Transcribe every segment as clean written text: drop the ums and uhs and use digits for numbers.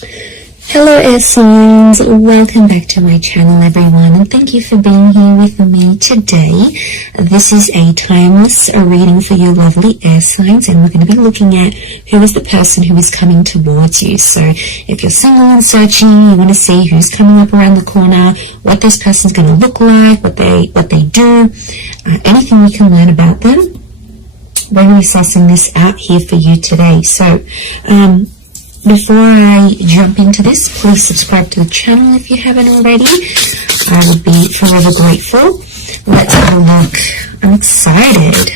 Hello air signs, welcome back to my channel everyone, and thank you for being here with me today. This is a timeless reading for you lovely air signs, and we're going to be looking at who is the person who is coming towards you. So if you're single and searching, you want to see who's coming up around the corner, what this person's going to look like, what they do, anything you can learn about them. We're going to be sussing this out here for you today. So before I jump into this, please subscribe to the channel if you haven't already. I would be forever grateful. Let's have a look. I'm excited.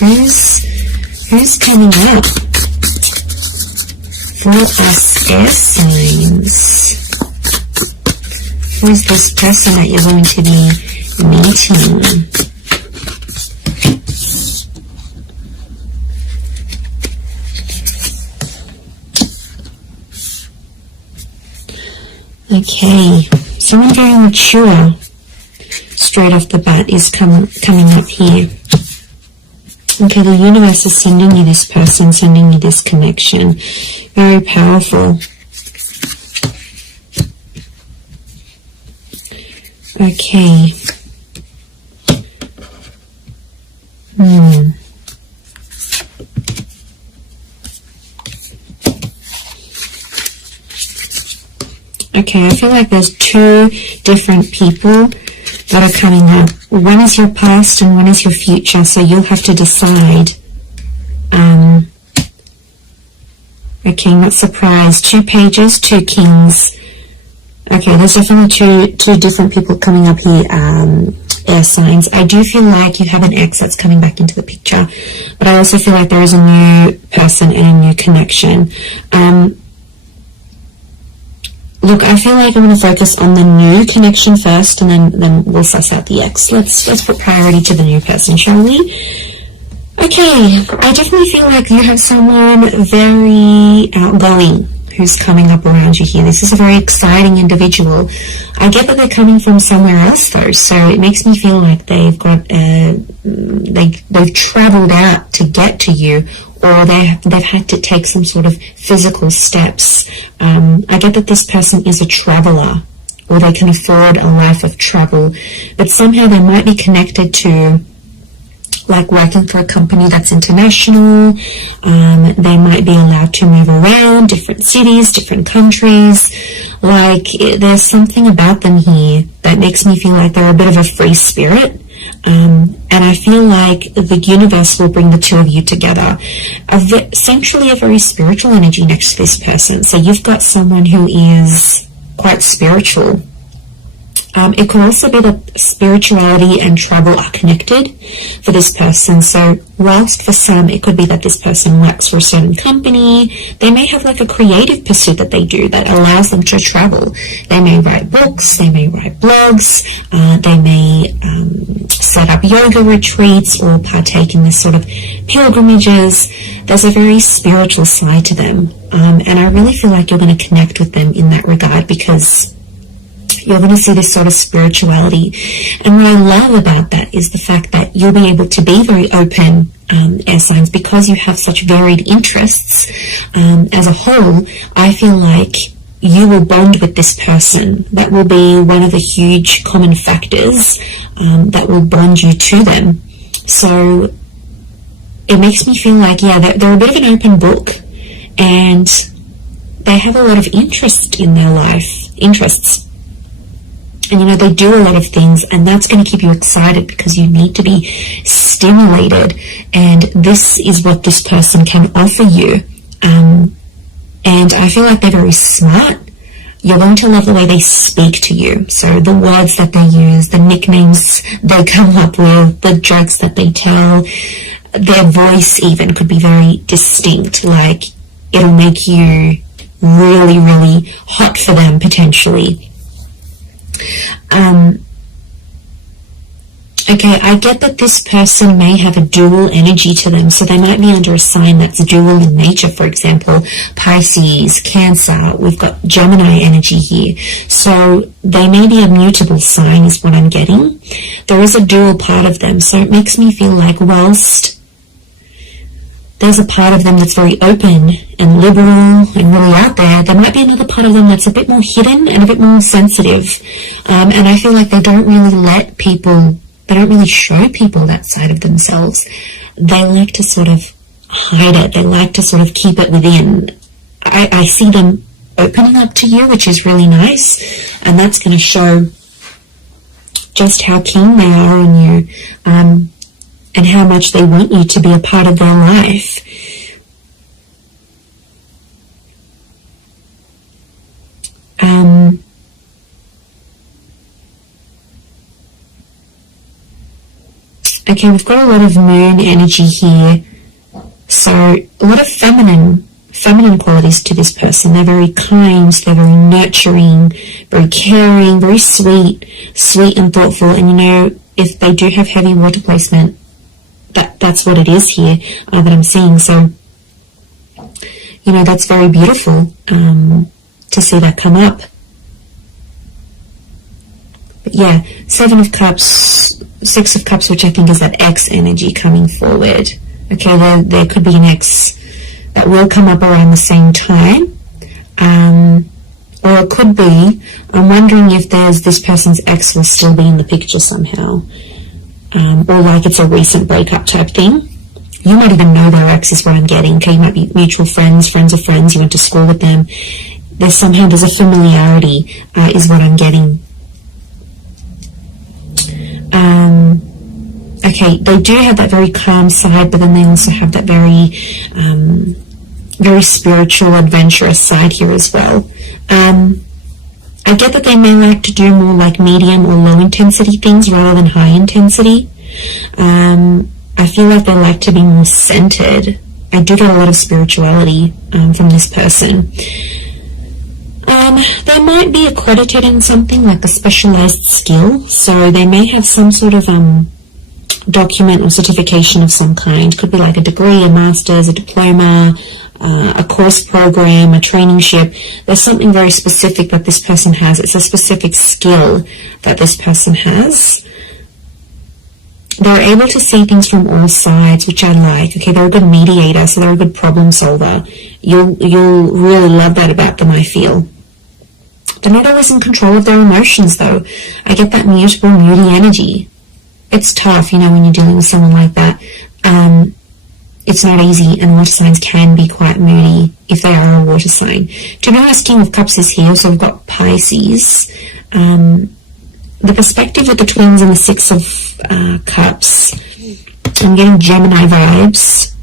Who's coming up for us air signs? Who's this person that you're going to be meeting? Okay, someone very mature straight off the bat is coming up here. Okay, the universe is sending you this person, sending you this connection. Very powerful. Okay. Okay, I feel like there's two different people that are coming up. One is your past and one is your future, so you'll have to decide. Okay, not surprised. 2 pages, 2 kings. Okay, there's definitely two different people coming up here, air signs. I do feel like you have an ex that's coming back into the picture, but I also feel like there is a new person and a new connection. Look, I feel like I'm going to focus on the new connection first, and then we'll suss out the ex. Let's put priority to the new person, shall we? Okay, I definitely feel like you have someone very outgoing who's coming up around you here. This is a very exciting individual. I get that they're coming from somewhere else though, so it makes me feel like they've got they've traveled out to get to you, or they've had to take some sort of physical steps. I get that this person is a traveler, or they can afford a life of travel, but somehow they might be connected to, like, working for a company that's international. They might be allowed to move around different cities, different countries. Like, there's something about them here that makes me feel like they're a bit of a free spirit. And I feel like the universe will bring the two of you together. Essentially a very spiritual energy next to this person. So you've got someone who is quite spiritual. It could also be that spirituality and travel are connected for this person. So whilst for some it could be that this person works for a certain company, they may have like a creative pursuit that they do that allows them to travel. They may write books, they may write blogs, they may set up yoga retreats or partake in this sort of pilgrimages. There's a very spiritual side to them, and I really feel like you're going to connect with them in that regard, because you're going to see this sort of spirituality. And what I love about that is the fact that you'll be able to be very open, air signs, because you have such varied interests. As a whole, I feel like you will bond with this person. That will be one of the huge common factors that will bond you to them. So it makes me feel like, yeah, they're a bit of an open book, and they have a lot of interest in their life, interests. And, you know, they do a lot of things, and that's going to keep you excited because you need to be stimulated. And this is what this person can offer you. And I feel like they're very smart. You're going to love the way they speak to you. So the words that they use, the nicknames they come up with, the jokes that they tell, their voice even could be very distinct. Like, it'll make you really, really hot for them potentially. Okay, I get that this person may have a dual energy to them, so they might be under a sign that's dual in nature. For example, Pisces, Cancer, we've got Gemini energy here. So they may be a mutable sign is what I'm getting. There is a dual part of them, so it makes me feel like whilst there's a part of them that's very open and liberal and really out there. There might be another part of them that's a bit more hidden and a bit more sensitive. And I feel like they don't really they don't really show people that side of themselves. They like to sort of hide it. They like to sort of keep it within. I see them opening up to you, which is really nice. And that's going to show just how keen they are on you, and how much they want you to be a part of their life. Okay, we've got a lot of moon energy here. So a lot of feminine qualities to this person. They're very kind, they're very nurturing, very caring, very sweet and thoughtful. And you know, if they do have heavy water placement, that's what it is here that I'm seeing. So, you know, that's very beautiful to see that come up. But yeah, 7 of Cups, 6 of Cups, which I think is that X energy coming forward. Okay, there could be an X that will come up around the same time. Or it could be, I'm wondering if this person's ex will still be in the picture somehow. Or like it's a recent breakup type thing. You might even know their ex is what I'm getting. Okay, you might be mutual friends of friends, you went to school with them. There's a familiarity, is what I'm getting. Okay, they do have that very calm side, but then they also have that very spiritual, adventurous side here as well. I get that they may like to do more like medium or low intensity things rather than high intensity. I feel like they like to be more centered. I do get a lot of spirituality from this person. They might be accredited in something like a specialized skill, so they may have some sort of document or certification of some kind. Could be like a degree, a master's, a diploma, a course program, a traineeship. There's something very specific that this person has. It's a specific skill that this person has. They're able to see things from all sides, which I like. Okay, they're a good mediator, so they're a good problem solver. You'll really love that about them, I feel. They're not always in control of their emotions, though. I get that mutable, moody energy. It's tough, you know, when you're dealing with someone like that. It's not easy, and water signs can be quite moody if they are a water sign. To be honest, King of Cups is here, so we've got Pisces. The perspective with the twins and the 6 of Cups, I'm getting Gemini vibes.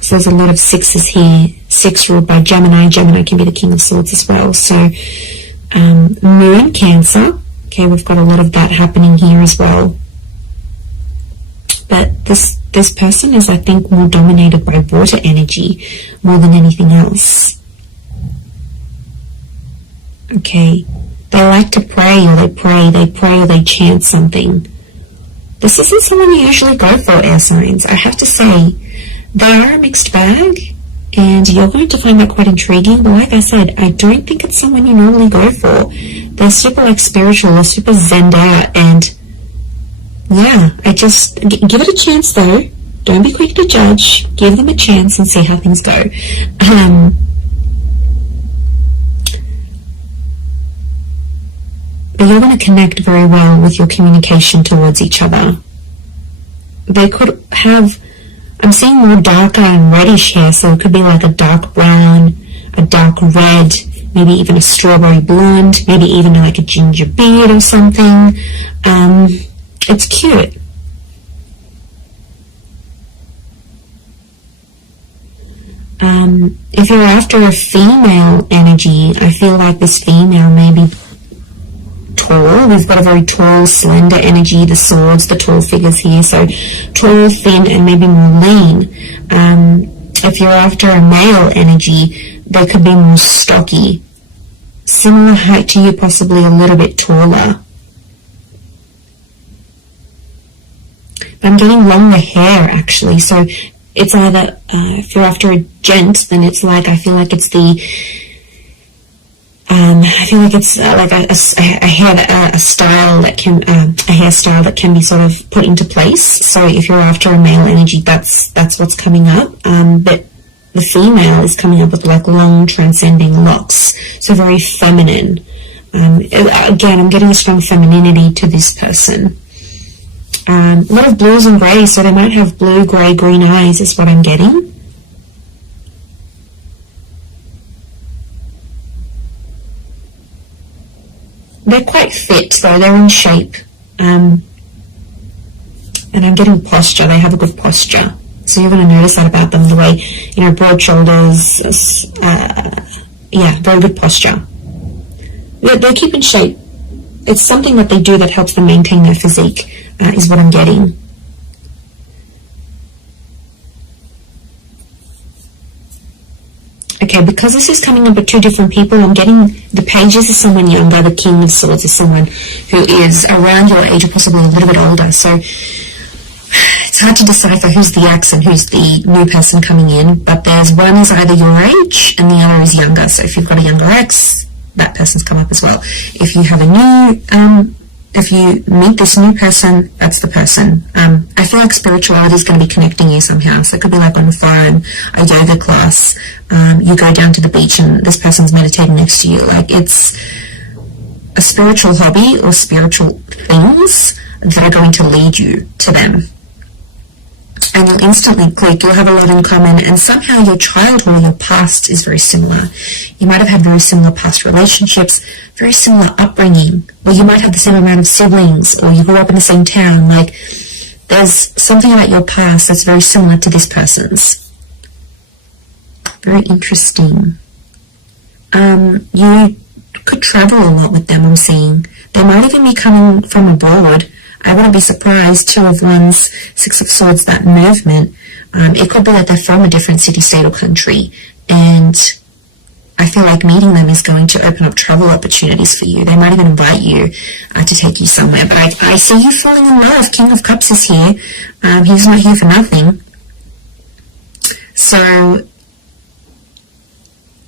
So there's a lot of 6s here. 6 ruled by Gemini. Gemini can be the King of Swords as well. So Moon, Cancer. Okay, we've got a lot of that happening here as well. But this person is, I think, more dominated by water energy more than anything else. Okay, they like to pray, or they pray or they chant something. This isn't someone you usually go for, air signs. I have to say, they are a mixed bag, and you're going to find that quite intriguing. But like I said, I don't think it's someone you normally go for. They're super like spiritual or super zenned out, and yeah, I just give it a chance though. Don't be quick to judge. Give them a chance and see how things go. But you're going to connect very well with your communication towards each other. They could have, I'm seeing more darker and reddish hair, so it could be like a dark brown, a dark red, maybe even a strawberry blonde, maybe even like a ginger beard or something. It's cute. If you're after a female energy, I feel like this female may be tall. We've got a very tall, slender energy, the swords, the tall figures here. So tall, thin, and maybe more lean. If you're after a male energy, they could be more stocky. Similar height to you, possibly a little bit taller. I'm getting longer hair, actually. So it's either, if you're after a gent, then it's like, I feel like it's the I feel like it's like a style that can a hairstyle that can be sort of put into place. So if you're after a male energy, that's what's coming up. But the female is coming up with like long transcending locks, so very feminine. Again, I'm getting a strong femininity to this person. A lot of blues and greys, so they might have blue, grey, green eyes is what I'm getting. They're quite fit though, they're in shape. And I'm getting posture, they have a good posture. So you're going to notice that about them, the way, you know, broad shoulders, yeah, very good posture. They keep in shape. It's something that they do that helps them maintain their physique, is what I'm getting. Okay, because this is coming up with two different people, I'm getting the pages is someone younger, the King of Swords is someone who is around your age or possibly a little bit older. So it's hard to decipher who's the ex and who's the new person coming in, but there's one is either your age and the other is younger. So if you've got a younger ex, that person's come up as well. If you have a new, if you meet this new person, that's the person. I feel like spirituality is going to be connecting you somehow. So it could be like on the phone, a yoga class, you go down to the beach and this person's meditating next to you. Like it's a spiritual hobby or spiritual things that are going to lead you to them. And you'll instantly click, you'll have a lot in common, and somehow your childhood or your past is very similar. You might have had very similar past relationships, very similar upbringing, or you might have the same amount of siblings, or you grew up in the same town. Like, there's something about your past that's very similar to this person's. Very interesting. You could travel a lot with them, I'm seeing. They might even be coming from abroad. I wouldn't be surprised. Two of Wands, Six of Swords, that movement. It could be that they're from a different city, state, or country. And I feel like meeting them is going to open up travel opportunities for you. They might even invite you to take you somewhere. But I see you falling in love. King of Cups is here. He's not here for nothing. So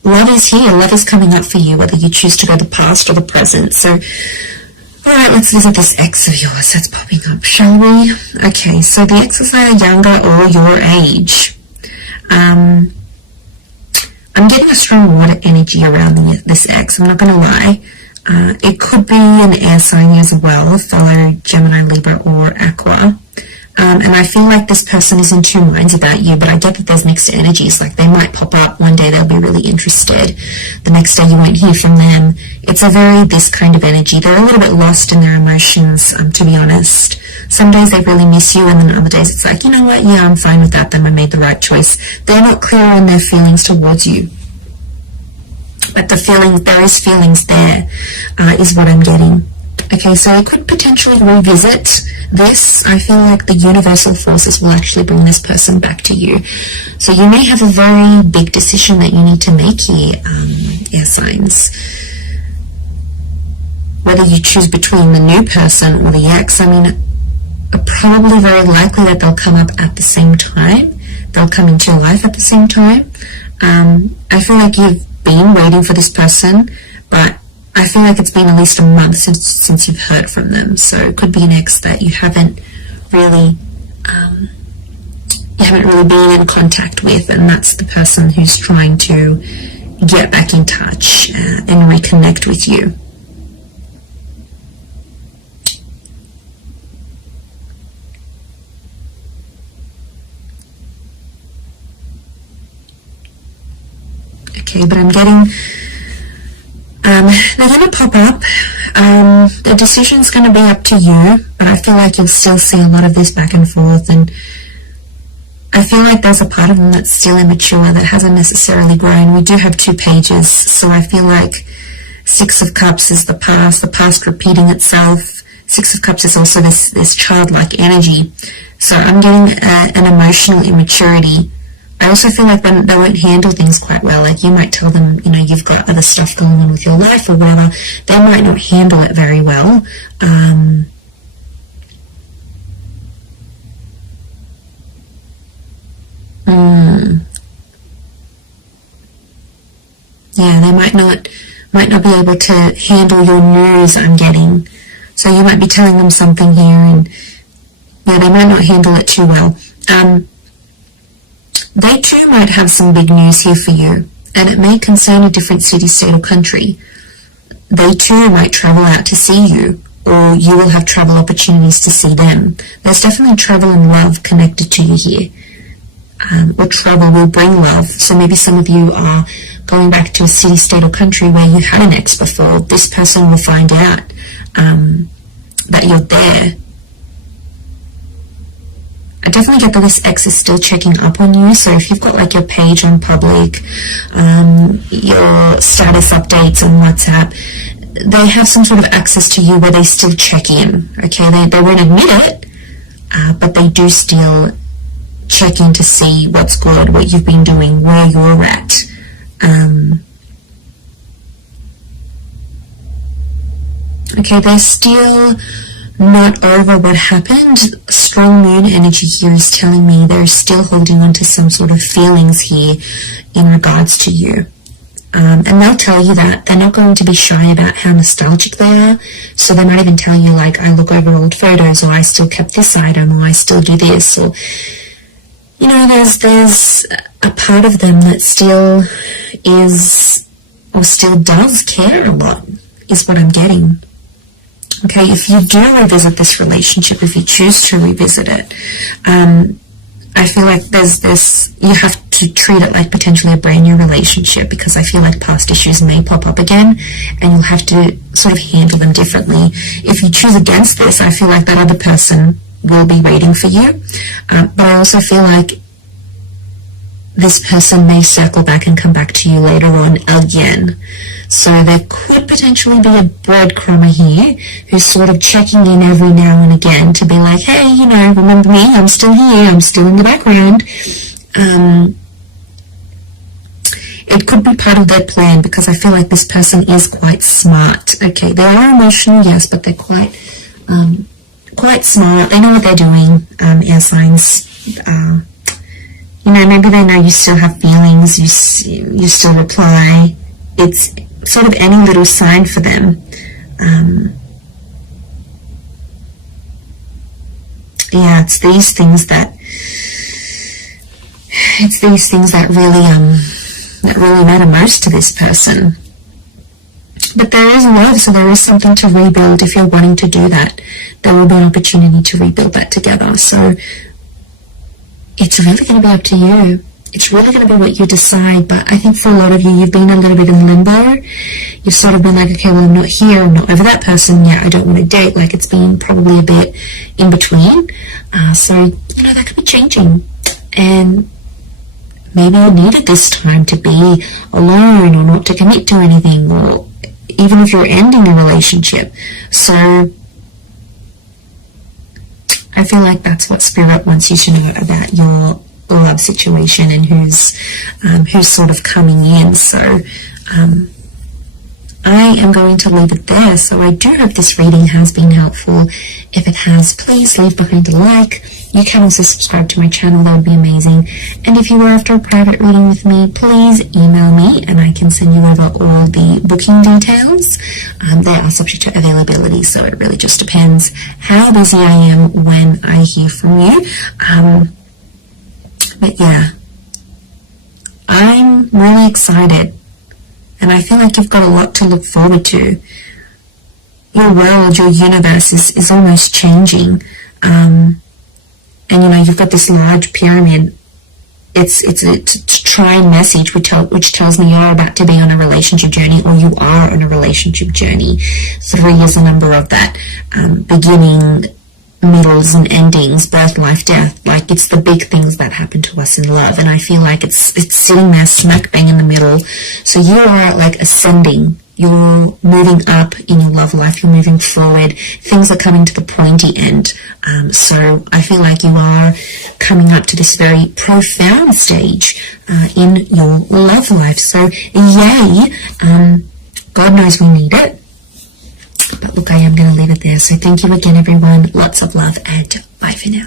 love is here. Love is coming up for you, whether you choose to go the past or the present. So alright, let's visit this ex of yours that's popping up, shall we? Okay, so the ex is either younger or your age. I'm getting a strong water energy around this ex, I'm not going to lie. It could be an air sign as well, fellow Gemini, Libra, or Aqua. And I feel like this person is in two minds about you, but I get that there's mixed energies. Like, they might pop up one day, they'll be really interested. The next day you won't hear from them. It's a very this kind of energy. They're a little bit lost in their emotions, to be honest. Some days they really miss you, and then other days it's like, you know what, yeah, I'm fine with that, then I made the right choice. They're not clear on their feelings towards you. But the feeling, there is feelings there, is what I'm getting. Okay, so I could potentially revisit this. I feel like the universal forces will actually bring this person back to you. So you may have a very big decision that you need to make here, air signs. Whether you choose between the new person or the ex, I mean, probably very likely that they'll come up at the same time. They'll come into your life at the same time. I feel like you've been waiting for this person, but I feel like it's been at least a month since you've heard from them. So it could be an ex that you haven't really been in contact with, and that's the person who's trying to get back in touch and reconnect with you. Okay, but I'm getting they're going to pop up. The decision's going to be up to you, but I feel like you'll still see a lot of this back and forth, and I feel like there's a part of them that's still immature, that hasn't necessarily grown. We do have two pages, so I feel like Six of Cups is the past repeating itself. Six of Cups is also this childlike energy. So I'm getting an emotional immaturity. I also feel like they won't handle things quite well. Like, you might tell them, you know, you've got other stuff going on with your life or whatever. They might not handle it very well. Yeah, they might not might not be able to handle your news, I'm getting. So you might be telling them something here, and yeah, they might not handle it too well. They too might have some big news here for you, and it may concern a different city, state, or country. They too might travel out to see you, or you will have travel opportunities to see them. There's definitely travel and love connected to you here. Or travel will bring love. So maybe some of you are going back to a city, state, or country where you had an ex before. This person will find out that you're there. I definitely get that this ex is still checking up on you. So if you've got like your page on public, your status updates on WhatsApp, they have some sort of access to you where they still check in. Okay, they won't admit it, but they do still check in to see what's good, what you've been doing, where you're at. Okay, they're still not over what happened. Strong moon energy here is telling me they're still holding on to some sort of feelings here in regards to you. And they'll tell you that. They're not going to be shy about how nostalgic they are. So they might even tell you, like, I look over old photos, or I still kept this item, or I still do this, or, you know, there's a part of them that still is, or still does care a lot, is what I'm getting. Okay, if you do revisit this relationship, if you choose to revisit it, I feel like there's this, you have to treat it like potentially a brand new relationship, because I feel like past issues may pop up again and you'll have to sort of handle them differently. If you choose against this, I feel like that other person will be waiting for you. But I also feel like this person may circle back and come back to you later on again. So there could potentially be a breadcrumber here who's sort of checking in every now and again to be like, hey, you know, remember me? I'm still here. I'm still in the background. It could be part of their plan, because I feel like this person is quite smart. Okay, they are emotional, yes, but they're quite smart. They know what they're doing. Air signs. You know, maybe they know you still have feelings. You still reply. It's sort of any little sign for them. Yeah, it's these things that really matter most to this person. But there is love, so there is something to rebuild. If you're wanting to do that, there will be an opportunity to rebuild that together. So it's really going to be up to you. It's really going to be what you decide. But I think for a lot of you, you've been a little bit in limbo. You've sort of been like, okay, well, I'm not here, I'm not over that person yet, I don't want to date. Like, it's been probably a bit in between. So, you know, that could be changing. And maybe you needed this time to be alone, or not to commit to anything, or even if you're ending a relationship. So I feel like that's what Spirit wants you to know about your love situation and who's sort of coming in. So I am going to leave it there. So I do hope this reading has been helpful. If it has, please leave behind a like. You can also subscribe to my channel, that would be amazing. And if you were after a private reading with me, please email me and I can send you over all the booking details. They are subject to availability, so it really just depends how busy I am when I hear from you. But yeah, I'm really excited. And I feel like you've got a lot to look forward to. Your world, your universe is almost changing. And you know, you've got this large pyramid. It's a trying message which tells me you're about to be on a relationship journey, or you are on a relationship journey. 3 is a number of that. Beginning, middles and endings, birth, life, death. Like, it's the big things that happen to us in love, and I feel like it's sitting there smack bang in the middle. So you are like ascending, you're moving up in your love life, you're moving forward, things are coming to the pointy end. So I feel like you are coming up to this very profound stage in your love life. So yay, God knows we need it. But look, I am going to leave it there. So thank you again, everyone. Lots of love, and bye for now.